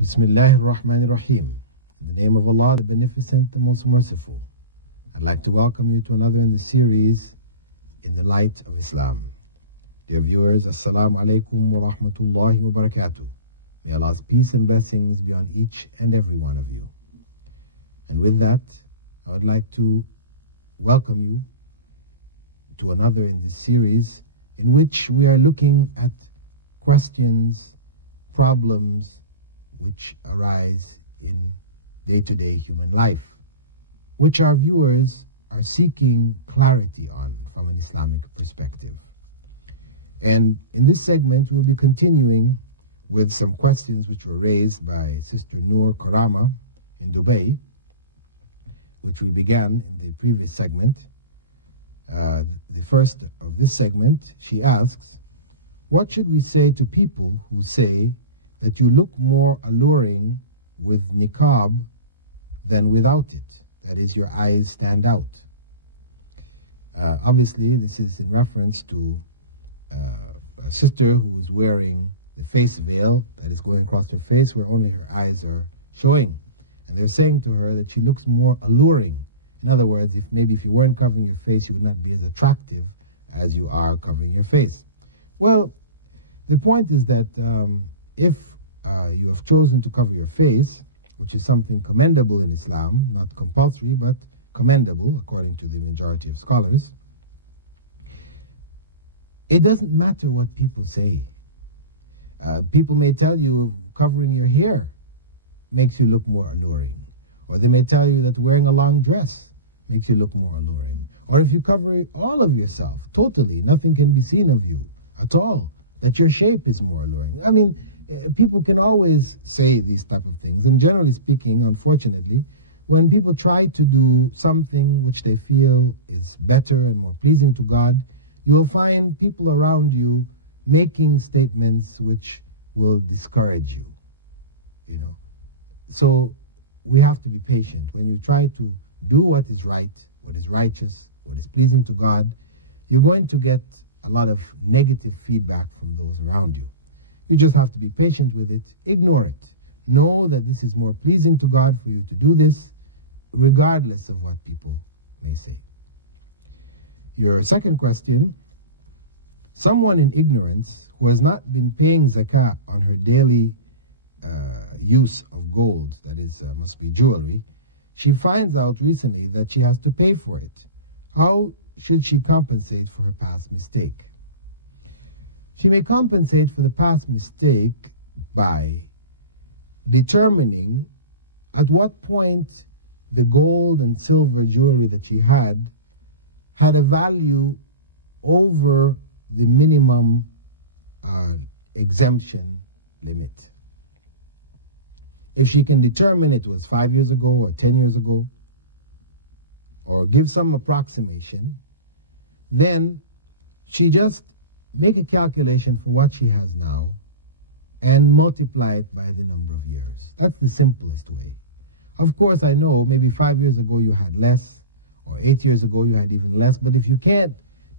Bismillah ar-Rahman ar-Rahim. In the name of Allah, the Beneficent, the Most Merciful. I'd like to welcome you to another in the series, In the Light of Islam. Dear viewers, Assalamu alaikum wa rahmatullahi wa barakatuh. May Allah's peace and blessings be on each and every one of you. And with that, I would like to welcome you to another in this series in which we are looking at questions, problems which arise in day-to-day human life, which our viewers are seeking clarity on from an Islamic perspective. And in this segment, we'll be continuing with some questions which were raised by Sister Noor Karama in Dubai, which we began in the previous segment. The first of this segment, she asks, what should we say to people who say that you look more alluring with niqab than without it? That is, your eyes stand out. Obviously, this is in reference to a sister who is wearing the face veil that is going across her face where only her eyes are showing. And they're saying to her that she looks more alluring. In other words, if you weren't covering your face, you would not be as attractive as you are covering your face. Well, the point is that if you have chosen to cover your face, which is something commendable in Islam, not compulsory, but commendable according to the majority of scholars, it doesn't matter what people say. People may tell you covering your hair makes you look more alluring. Or they may tell you that wearing a long dress makes you look more alluring. Or if you cover all of yourself, totally, nothing can be seen of you at all, that your shape is more alluring. I mean, people can always say these type of things. And generally speaking, unfortunately, when people try to do something which they feel is better and more pleasing to God, you will find people around you making statements which will discourage you, you know. So we have to be patient. When you try to do what is right, what is righteous, what is pleasing to God, you're going to get a lot of negative feedback from those around you. You just have to be patient with it, ignore it. Know that this is more pleasing to God for you to do this, regardless of what people may say. Your second question, someone in ignorance who has not been paying zakah on her daily use of gold, that is, must be jewelry, she finds out recently that she has to pay for it. How should she compensate for her past mistake? She may compensate for the past mistake by determining at what point the gold and silver jewelry that she had a value over the minimum exemption limit. If she can determine it was 5 years ago or 10 years ago, or give some approximation, then she just make a calculation for what she has now and multiply it by the number of years. That's the simplest way. Of course, I know maybe 5 years ago you had less, or 8 years ago you had even less, but if you can't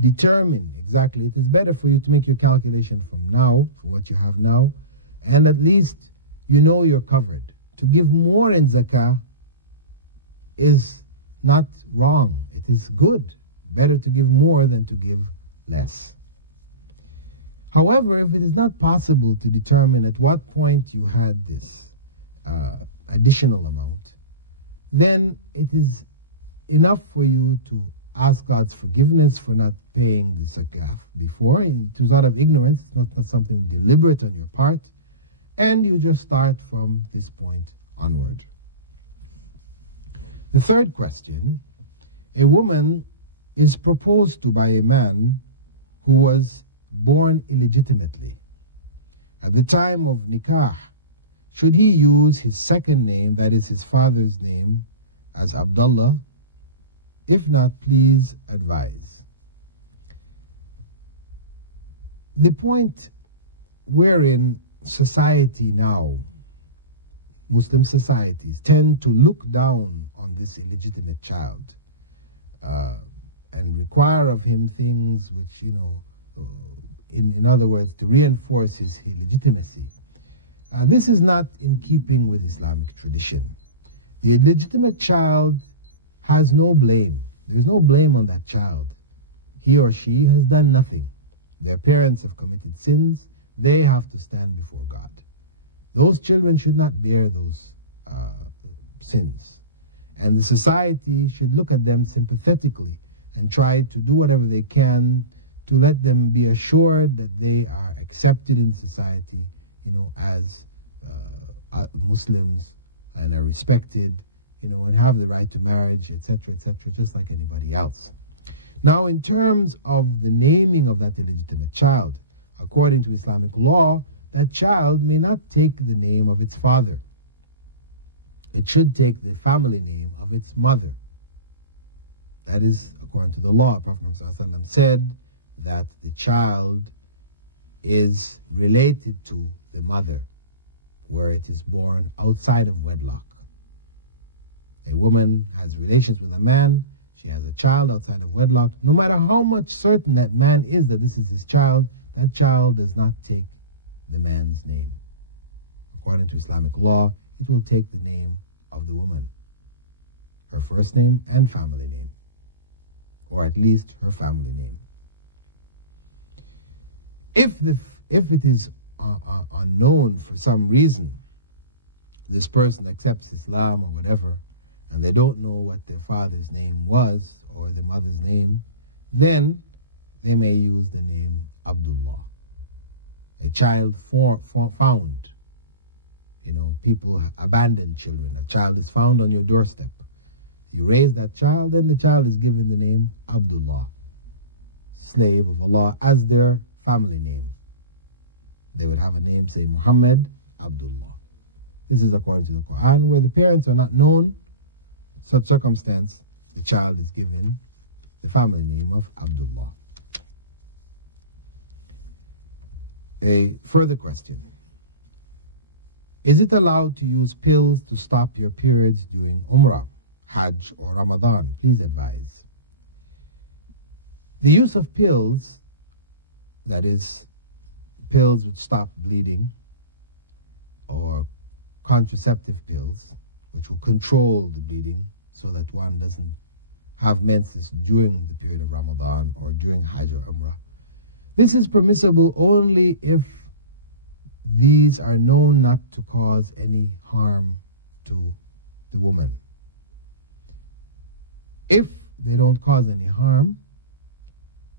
determine exactly, it is better for you to make your calculation from now, for what you have now, and at least you know you're covered. To give more in zakah is not wrong. It is good. Better to give more than to give less. However, if it is not possible to determine at what point you had this additional amount, then it is enough for you to ask God's forgiveness for not paying the zakah before. It was out of ignorance, it's not something deliberate on your part, and you just start from this point onward. The third question, a woman is proposed to by a man who was born illegitimately. At the time of nikah, should he use his second name, that is his father's name, as Abdullah? If not, please advise. The point wherein society now, Muslim societies, tend to look down on this illegitimate child and require of him things which, in other words, to reinforce his illegitimacy, This is not in keeping with Islamic tradition. The illegitimate child has no blame. There's no blame on that child. He or she has done nothing. Their parents have committed sins. They have to stand before God. Those children should not bear those sins. And the society should look at them sympathetically and try to do whatever they can to let them be assured that they are accepted in society, as Muslims, and are respected, and have the right to marriage, etc., just like anybody else. Now, in terms of the naming of that illegitimate child, according to Islamic law, that child may not take the name of its father. It should take the family name of its mother. That is, according to the law. Prophet Muhammad said that the child is related to the mother where it is born outside of wedlock. A woman has relations with a man, she has a child outside of wedlock. No matter how much certain that man is that this is his child, that child does not take the man's name. According to Islamic law, it will take the name of the woman, her first name and family name, or at least her family name. If it is unknown for some reason, this person accepts Islam or whatever, and they don't know what their father's name was or their mother's name, then they may use the name Abdullah. A child found. People abandon children. A child is found on your doorstep. You raise that child, then the child is given the name Abdullah, slave of Allah, as their family name. They would have a name, say Muhammad Abdullah. This is according to the Quran, where the parents are not known. Such circumstance, the child is given the family name of Abdullah. A further question. Is it allowed to use pills to stop your periods during Umrah, Hajj, or Ramadan? Please advise. The use of pills, that is, pills which stop bleeding, or contraceptive pills, which will control the bleeding so that one doesn't have menses during the period of Ramadan or during Hajj or Umrah. This is permissible only if these are known not to cause any harm to the woman. If they don't cause any harm,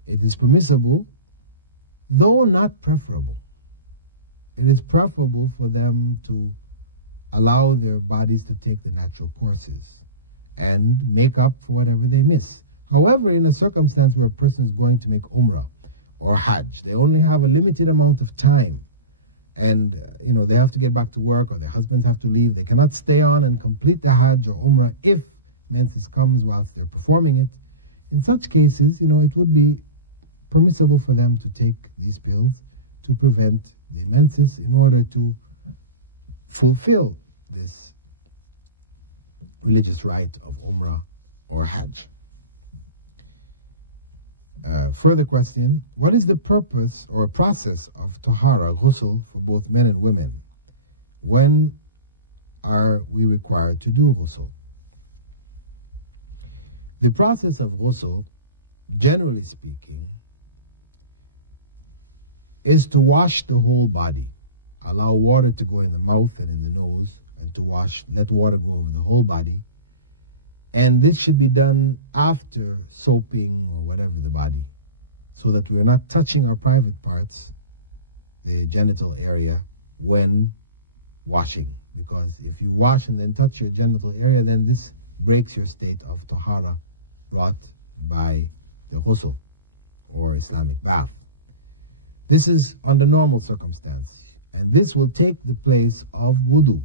it is permissible, though not preferable. It is preferable for them to allow their bodies to take the natural courses and make up for whatever they miss. However, in a circumstance where a person is going to make Umrah or Hajj, they only have a limited amount of time, and they have to get back to work, or their husbands have to leave. They cannot stay on and complete the Hajj or Umrah if menses comes whilst they're performing it. In such cases, it would be permissible for them to take these pills to prevent the menses in order to fulfill this religious rite of Umrah or Hajj. Further question, what is the purpose or process of Tahara, ghusl, for both men and women? When are we required to do ghusl? The process of ghusl, generally speaking, is to wash the whole body. Allow water to go in the mouth and in the nose, and to wash, let water go over the whole body. And this should be done after soaping or whatever the body, so that we are not touching our private parts, the genital area, when washing. Because if you wash and then touch your genital area, then this breaks your state of tahara brought by the ghusl, or Islamic bath. This is under normal circumstance, and this will take the place of wudu.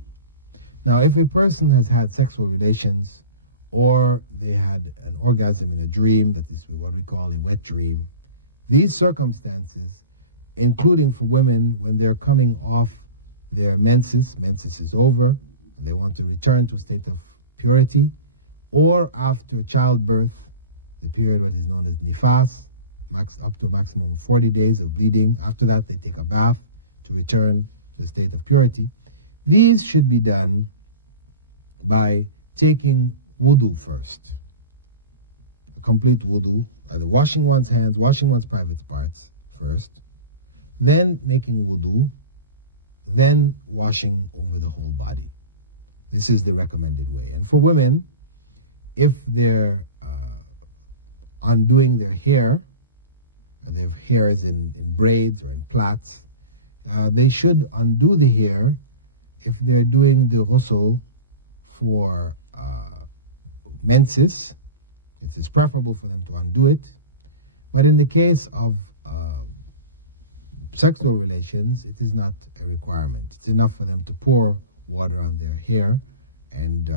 Now, if a person has had sexual relations, or they had an orgasm in a dream, that is what we call a wet dream, these circumstances, including for women when they're coming off their menses is over, and they want to return to a state of purity, or after childbirth, the period what is known as nifas, up to a maximum of 40 days of bleeding. After that, they take a bath to return to to a state of purity. These should be done by taking wudu first. A complete wudu, either washing one's hands, washing one's private parts first, then making wudu, then washing over the whole body. This is the recommended way. And for women, if they're undoing their hair, and their hair is in braids or in plaits, they should undo the hair if they're doing the ghusl for menses. It is preferable for them to undo it. But in the case of sexual relations, it is not a requirement. It's enough for them to pour water on their hair, and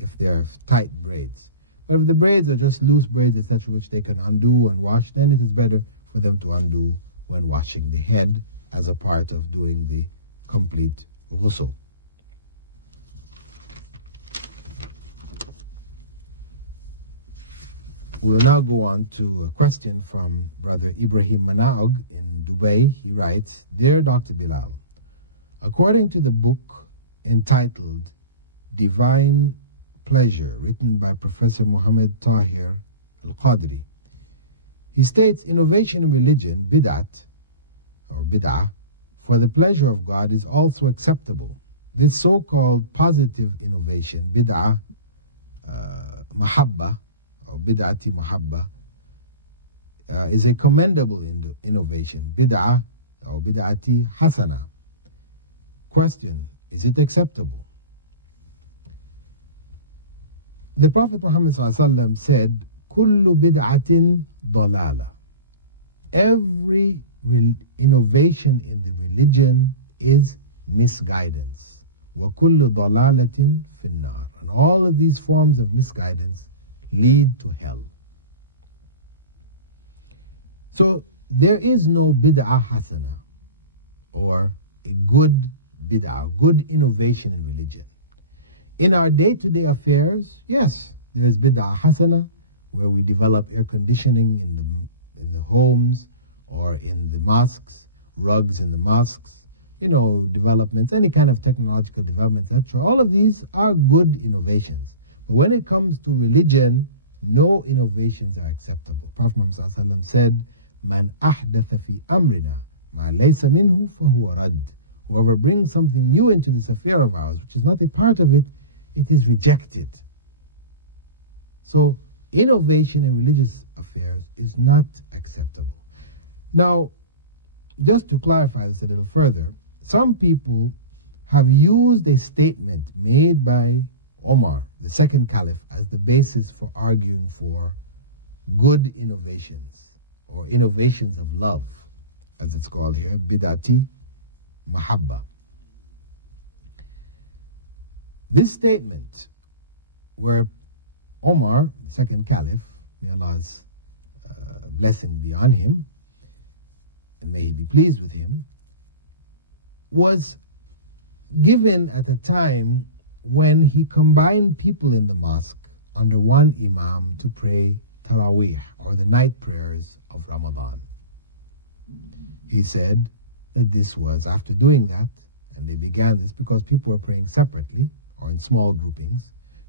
if they're tight braids. But if the braids are just loose braids, etc., which they can undo and wash, then it is better for them to undo when washing the head as a part of doing the complete ghusl. We will now go on to a question from Brother Ibrahim Manaug in Dubai. He writes, Dear Dr. Bilal, according to the book entitled Divine Pleasure, written by Professor Muhammad Tahir Al-Qadri, he states innovation in religion, bid'ah, for the pleasure of God is also acceptable. This so-called positive innovation, bid'ah, mahabba, or bid'ati mahabba, is a commendable innovation, bid'ah, or bid'ati hasana. Question, is it acceptable? The Prophet Muhammad ﷺ said, Kullu bid'atin dalala. Every innovation in the religion is misguidance. Wa kullu dalalatin finnar. And all of these forms of misguidance lead to hell. So there is no bid'ah hasana, or a good bid'ah, good innovation in religion. In our day-to-day affairs, yes, there is bid'ah hasana, where we develop air conditioning in the homes or in the mosques, rugs in the mosques, developments, any kind of technological development, etc. All of these are good innovations. But when it comes to religion, no innovations are acceptable. Prophet Muhammad said, Man ahdatha fi amrina ma laysa minhu fahuwa rad. Whoever brings something new into this affair of ours, which is not a part of it, it is rejected. So, innovation in religious affairs is not acceptable. Now, just to clarify this a little further, some people have used a statement made by Omar, the second caliph, as the basis for arguing for good innovations, or innovations of love, as it's called here, bid'ati mahabba. This statement, where Omar, the second caliph, may Allah's blessing be on him, and may he be pleased with him, was given at a time when he combined people in the mosque under one imam to pray Taraweeh, or the night prayers of Ramadan. He said that this was after doing that, and they began this because people were praying separately or in small groupings.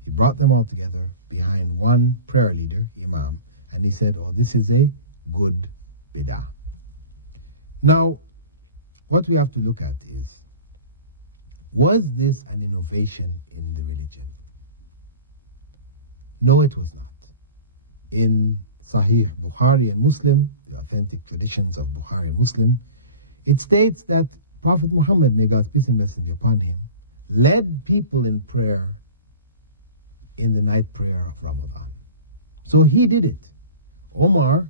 He brought them all together behind one prayer leader, imam, and he said, oh, this is a good bid'ah. Now, what we have to look at is, was this an innovation in the religion? No, it was not. In Sahih Bukhari and Muslim, the authentic traditions of Bukhari and Muslim, it states that Prophet Muhammad, may God's peace and blessing be upon him, led people in prayer in the night prayer of Ramadan. So he did it. Omar,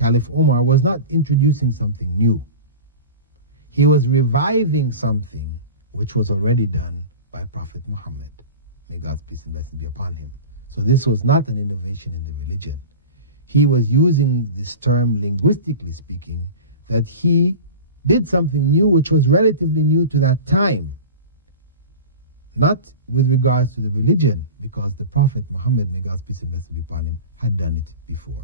Caliph Omar, was not introducing something new. He was reviving something which was already done by Prophet Muhammad. May God's peace and blessing be upon him. So this was not an innovation in the religion. He was using this term, linguistically speaking, that he did something new which was relatively new to that time. Not with regards to the religion, because the Prophet Muhammad, may God's peace and blessing be upon him, had done it before.